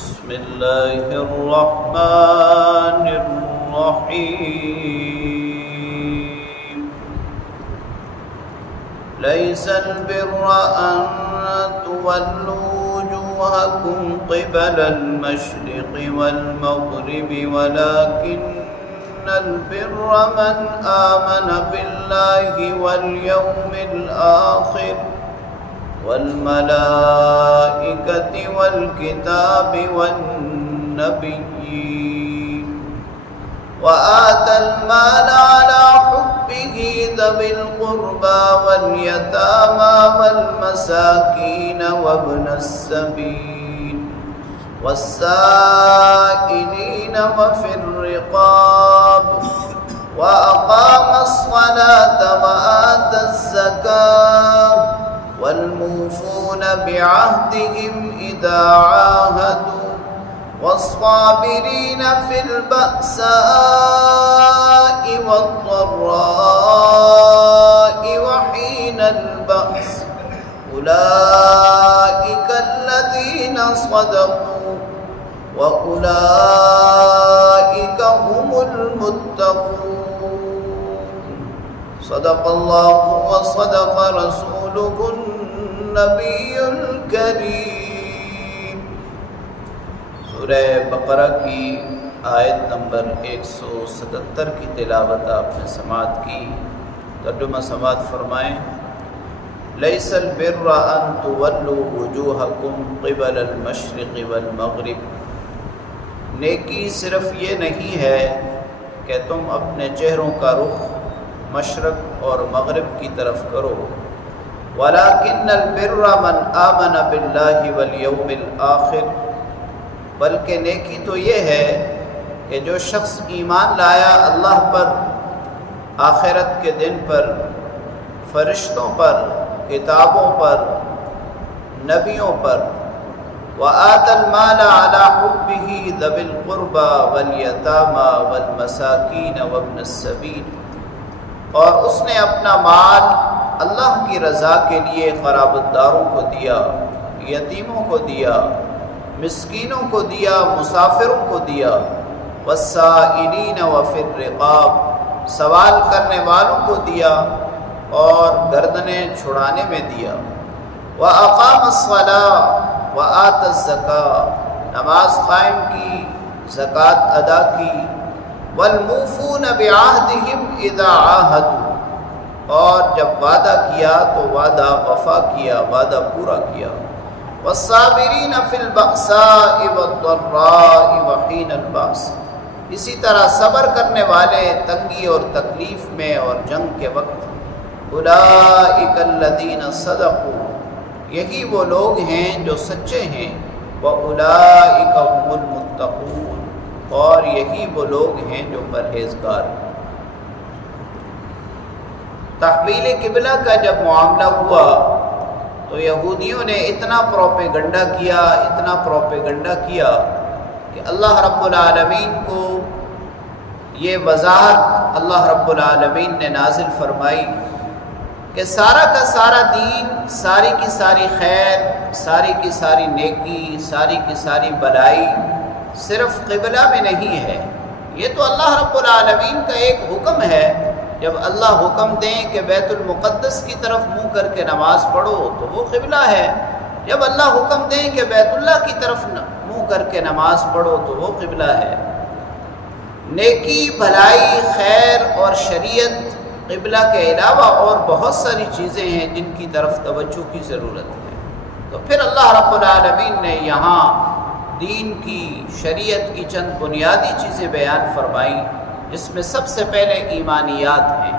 بسم الله الرحمن الرحيم ليس البر أن تولوا وجوهكم قبل المشرق والمغرب ولكن البر من آمن بالله واليوم الآخر والملائكة والكتاب والنبيين وآتى المال على حبه ذوي القربى واليتامى والمساكين وابن السبيل والسائلين وفي الرقاب وأقام الصلاة وآتى الزكاة والموفون بعهدهم إذا عاهدوا والصابرين في البأساء والضراء وحين البأس أولئك الذين صدقوا وأولئك هم المتقون صدق الله وصدق رسوله النبی الکریم۔ سورہ بقرہ کی آیت نمبر 177 کی تلاوت آپ نے سماعت کی، ترجمہ سماعت فرمائیں۔ لیس البر ان تولوا وجوہکم قبل المشرق والمغرب، نیکی صرف یہ نہیں ہے کہ تم اپنے چہروں کا رخ مشرق اور مغرب کی طرف کرو، وَلَكِنَّ الْبِرَّ مَنْ آمَنَ بِاللَّهِ وَالْيَوْمِ الْآخِرِ، بلکہ نیکی تو یہ ہے کہ جو شخص ایمان لایا اللہ پر، آخرت کے دن پر، فرشتوں پر، کتابوں پر، نبیوں پر، وَآتَى الْمَالَ عَلَى حُبِّهِ ذَوِي الْقُرْبَى وَالْيَتَامَى وَالْمَسَاكِينَ وَابْنَ السَّبِيلِ، اور اس نے اپنا مال اللہ کی رضا کے لیے قرابت داروں کو دیا، یتیموں کو دیا، مسکینوں کو دیا، مسافروں کو دیا، والسائلین وفی الرقاب، سوال کرنے والوں کو دیا اور گردنیں چھڑانے میں دیا، وَأَقَامَ الصَّلَاةَ وَآتَى الزَّكَاةَ، نماز قائم کی، زکوٰۃ ادا کی، وَالْمُوفُونَ بِعَهْدِهِمْ إِذَا عَاهَدُوا، اور جب وعدہ کیا تو وعدہ وفا کیا، وعدہ پورا کیا، والصابرین فی البأساء والضراء وحین البأس، اسی طرح صبر کرنے والے تنگی اور تکلیف میں اور جنگ کے وقت، اولئک الذین صدقوا، یہی وہ لوگ ہیں جو سچے ہیں، واولئک هم المتقون، اور یہی وہ لوگ ہیں جو پرہیزگار ہیں۔ تحویل قبلہ کا جب معاملہ ہوا تو یہودیوں نے اتنا پروپیگنڈا کیا کہ اللہ رب العالمین کو یہ وضاحت اللہ رب العالمین نے نازل فرمائی کہ سارا کا سارا دین، ساری کی ساری خیر، ساری کی ساری نیکی، ساری کی ساری بلائی صرف قبلہ میں نہیں ہے۔ یہ تو اللہ رب العالمین کا ایک حکم ہے، جب اللہ حکم دیں کہ بیت المقدس کی طرف منہ کر کے نماز پڑھو تو وہ قبلہ ہے، جب اللہ حکم دیں کہ بیت اللہ کی طرف منہ کر کے نماز پڑھو تو وہ قبلہ ہے۔ نیکی، بھلائی، خیر اور شریعت، قبلہ کے علاوہ اور بہت ساری چیزیں ہیں جن کی طرف توجہ کی ضرورت ہے۔ تو پھر اللہ رب العالمین نے یہاں دین کی، شریعت کی چند بنیادی چیزیں بیان فرمائیں، جس میں سب سے پہلے ایمانیات ہیں۔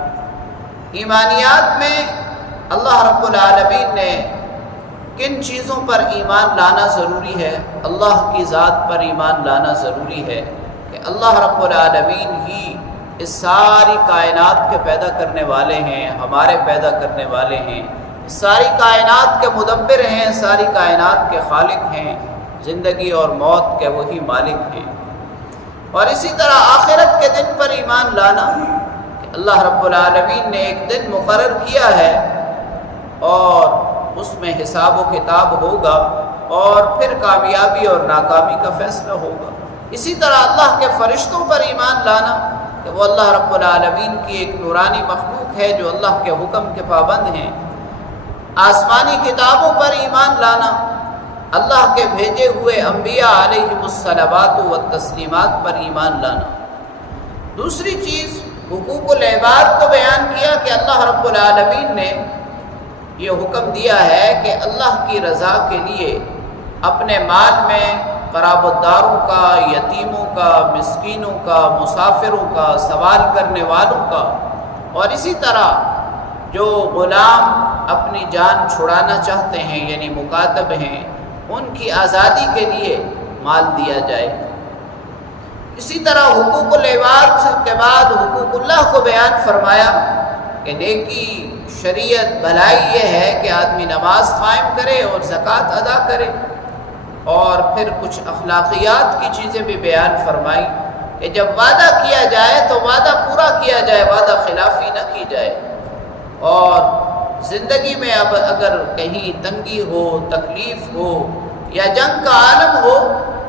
ایمانیات میں اللہ رب العالمین نے کن چیزوں پر ایمان لانا ضروری ہے؟ اللہ کی ذات پر ایمان لانا ضروری ہے کہ اللہ رب العالمین ہی اس ساری کائنات کے پیدا کرنے والے ہیں، ہمارے پیدا کرنے والے ہیں، ساری کائنات کے مدبر ہیں، ساری کائنات کے خالق ہیں، زندگی اور موت کے وہی مالک ہیں۔ اور اسی طرح آخرت کے دن پر ایمان لانا کہ اللہ رب العالمین نے ایک دن مقرر کیا ہے اور اس میں حساب و کتاب ہوگا اور پھر کامیابی اور ناکامی کا فیصلہ ہوگا۔ اسی طرح اللہ کے فرشتوں پر ایمان لانا کہ وہ اللہ رب العالمین کی ایک نورانی مخلوق ہے جو اللہ کے حکم کے پابند ہیں۔ آسمانی کتابوں پر ایمان لانا، اللہ کے بھیجے ہوئے انبیاء علیہم الصلوات والتسلیمات پر ایمان لانا۔ دوسری چیز حقوق العباد کو بیان کیا کہ اللہ رب العالمین نے یہ حکم دیا ہے کہ اللہ کی رضا کے لیے اپنے مال میں قرابت داروں کا، یتیموں کا، مسکینوں کا، مسافروں کا، سوال کرنے والوں کا، اور اسی طرح جو غلام اپنی جان چھڑانا چاہتے ہیں یعنی مکاتب ہیں، ان کی آزادی کے لیے مال دیا جائے۔ اسی طرح حقوق العباد کے بعد حقوق اللہ کو بیان فرمایا کہ نیکی، شریعت، بھلائی یہ ہے کہ آدمی نماز قائم کرے اور زکوٰۃ ادا کرے، اور پھر کچھ اخلاقیات کی چیزیں بھی بیان فرمائی کہ جب وعدہ کیا جائے تو وعدہ پورا کیا جائے، وعدہ خلافی نہ کی جائے، اور زندگی میں اب اگر کہیں تنگی ہو، تکلیف ہو یا جنگ کا عالم ہو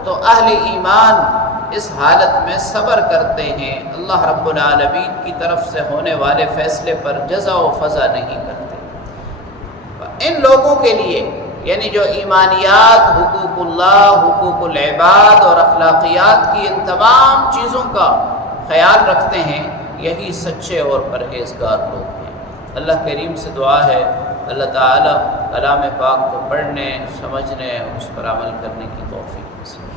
تو اہل ایمان اس حالت میں صبر کرتے ہیں، اللہ رب العالمین کی طرف سے ہونے والے فیصلے پر جزا و فضا نہیں کرتے۔ ان لوگوں کے لیے یعنی جو ایمانیات، حقوق اللہ، حقوق العباد اور اخلاقیات کی ان تمام چیزوں کا خیال رکھتے ہیں، یہی سچے اور پرہیزگار لوگ ہیں۔ اللہ کریم سے دعا ہے اللہ تعالی کلام پاک کو پڑھنے، سمجھنے اور اس پر عمل کرنے کی توفیق نصیب